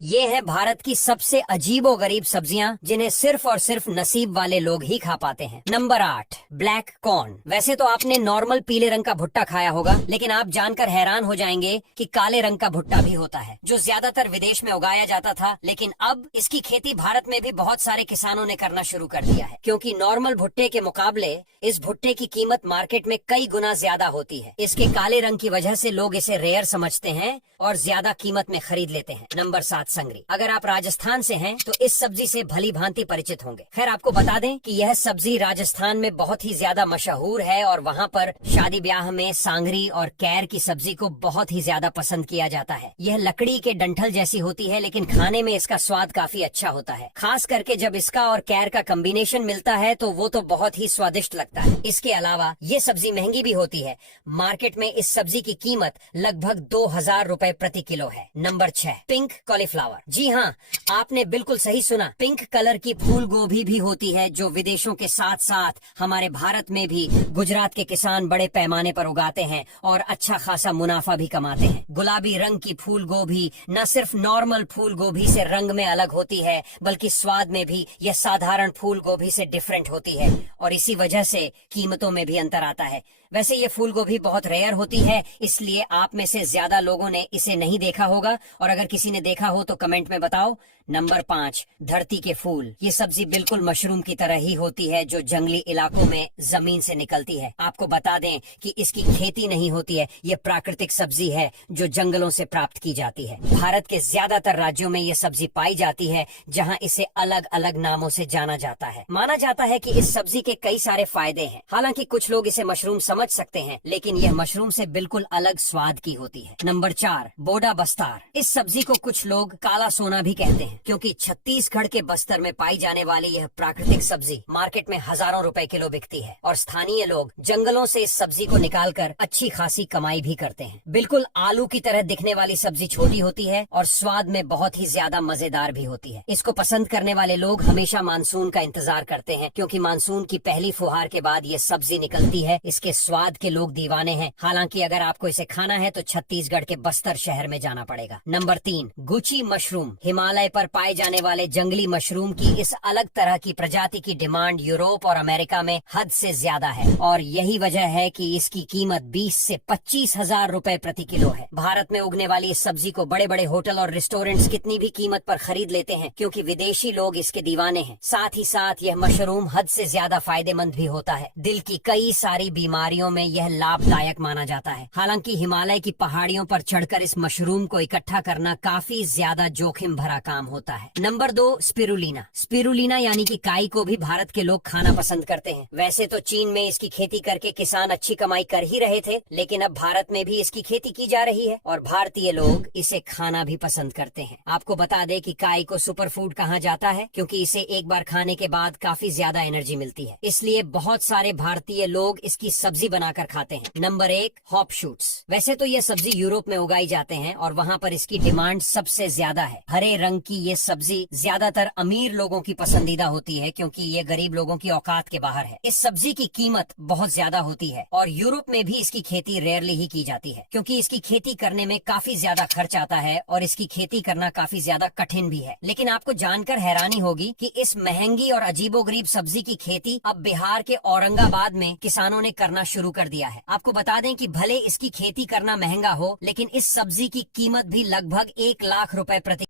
ये है भारत की सबसे अजीबो गरीब सब्जियां जिन्हें सिर्फ और सिर्फ नसीब वाले लोग ही खा पाते हैं। Number 8, black corn. वैसे तो आपने नॉर्मल पीले रंग का भुट्टा खाया होगा, लेकिन आप जानकर हैरान हो जाएंगे कि काले रंग का भुट्टा भी होता है, जो ज्यादातर विदेश में उगाया जाता था। लेकिन अब इसकी खेती भारत में भी बहुत सारे किसानों ने करना शुरू कर दिया है, क्योंकि नॉर्मल भुट्टे के मुकाबले इस भुट्टे की कीमत मार्केट में कई गुना ज्यादा होती है। इसके काले रंग की वजह से लोग इसे रेयर समझते हैं और ज्यादा कीमत में खरीद लेते हैं। नंबर 7, संगरी। अगर आप राजस्थान से हैं तो इस सब्जी से भली भांति परिचित होंगे। खैर, आपको बता दें कि यह सब्जी राजस्थान में बहुत ही ज्यादा मशहूर है और वहाँ पर शादी ब्याह में सांगरी और कैर की सब्जी को बहुत ही ज्यादा पसंद किया जाता है। यह लकड़ी के डंठल जैसी होती है, लेकिन खाने में इसका स्वाद काफी अच्छा होता है। खास करके जब इसका और कैर का कॉम्बिनेशन मिलता है तो वो तो बहुत ही स्वादिष्ट लगता है। इसके अलावा ये सब्जी महंगी भी होती है। मार्केट में इस सब्जी की कीमत लगभग 2000 रुपए प्रति किलो है। Number 6, pink cauliflower. जी हाँ, आपने बिल्कुल सही सुना। पिंक कलर की फूल गोभी भी होती है, जो विदेशों के साथ साथ हमारे भारत में भी गुजरात के किसान बड़े पैमाने पर उगाते हैं और अच्छा खासा मुनाफा भी कमाते हैं। गुलाबी रंग की फूल गोभी न सिर्फ नॉर्मल फूल गोभी से रंग में अलग होती है, बल्कि स्वाद में भी यह साधारण फूल गोभी से डिफरेंट होती है और इसी वजह से कीमतों में भी अंतर आता है। वैसे ये फूल गोभी बहुत रेयर होती है, इसलिए आप में से ज्यादा लोगों ने इसे नहीं देखा होगा, और अगर किसी ने देखा हो तो कमेंट में बताओ। नंबर 5, धरती के फूल। ये सब्जी बिल्कुल मशरूम की तरह ही होती है, जो जंगली इलाकों में जमीन से निकलती है। आपको बता दें कि इसकी खेती नहीं होती है, ये प्राकृतिक सब्जी है जो जंगलों से प्राप्त की जाती है। भारत के ज्यादातर राज्यों में ये सब्जी पाई जाती है, जहाँ इसे अलग अलग नामों से जाना जाता है। माना जाता है कि इस सब्जी के कई सारे फायदे हैं। हालांकि कुछ लोग इसे मशरूम समझ सकते हैं, लेकिन यह मशरूम से बिल्कुल अलग स्वाद की होती है। नंबर 4, बोडा बस्तार। इस सब्जी को कुछ लोग काला सोना भी कहते हैं, क्योंकि छत्तीसगढ़ के बस्तर में पाई जाने वाली यह प्राकृतिक सब्जी मार्केट में हजारों रुपए किलो बिकती है और स्थानीय लोग जंगलों से इस सब्जी को निकालकर अच्छी खासी कमाई भी करते हैं। बिल्कुल आलू की तरह दिखने वाली सब्जी छोटी होती है और स्वाद में बहुत ही ज्यादा मजेदार भी होती है। इसको पसंद करने वाले लोग हमेशा मानसून का इंतजार करते हैं, क्योंकि मानसून की पहली फुहार के बाद ये सब्जी निकलती है। इसके स्वाद के लोग दीवाने हैं। हालांकि अगर आपको इसे खाना है तो छत्तीसगढ़ के बस्तर शहर में जाना पड़ेगा। Number 3, Gucci mushroom. हिमालय पर पाए जाने वाले जंगली मशरूम की इस अलग तरह की प्रजाति की डिमांड यूरोप और अमेरिका में हद से ज्यादा है, और यही वजह है कि इसकी कीमत 20 से 25 हजार रुपए प्रति किलो है। भारत में उगने वाली इस सब्जी को बड़े बड़े होटल और रेस्टोरेंट्स कितनी भी कीमत पर खरीद लेते हैं, क्योंकि विदेशी लोग इसके दीवाने हैं। साथ ही साथ यह मशरूम हद से ज्यादा फायदेमंद भी होता है। दिल की कई सारी बीमारियों में यह लाभदायक माना जाता है। हालांकि हिमालय की पहाड़ियों पर चढ़कर इस मशरूम को इकट्ठा करना काफी ज्यादा जोखिम भरा काम होता है। Number 2, spirulina. स्पिरुलिना यानी कि काई को भी भारत के लोग खाना पसंद करते हैं। वैसे तो चीन में इसकी खेती करके किसान अच्छी कमाई कर ही रहे थे, लेकिन अब भारत में भी इसकी खेती की जा रही है और भारतीय लोग इसे खाना भी पसंद करते हैं। आपको बता दें कि काई को सुपर फूड कहा जाता है, क्योंकि इसे एक बार खाने के बाद काफी ज्यादा एनर्जी मिलती है। इसलिए बहुत सारे भारतीय लोग इसकी सब्जी बनाकर खाते हैं। Number 1, hop shoots. वैसे तो ये सब्जी यूरोप में उगाई जाते हैं और वहाँ पर इसकी डिमांड सबसे ज्यादा है। हरे रंग की ये सब्जी ज्यादातर अमीर लोगों की पसंदीदा होती है, क्योंकि ये गरीब लोगों की औकात के बाहर है। इस सब्जी की कीमत बहुत ज्यादा होती है और यूरोप में भी इसकी खेती रेयरली ही की जाती है, क्योंकि इसकी खेती करने में काफी ज्यादा खर्च आता है और इसकी खेती करना काफी ज्यादा कठिन भी है। लेकिन आपको जानकर हैरानी होगी कि इस महंगी और अजीबोगरीब सब्जी की खेती अब बिहार के औरंगाबाद में किसानों ने करना शुरू कर दिया है। आपको बता दें कि भले इसकी खेती करना महंगा हो, लेकिन इस सब्जी की कीमत भी लगभग 1 लाख रुपए प्रति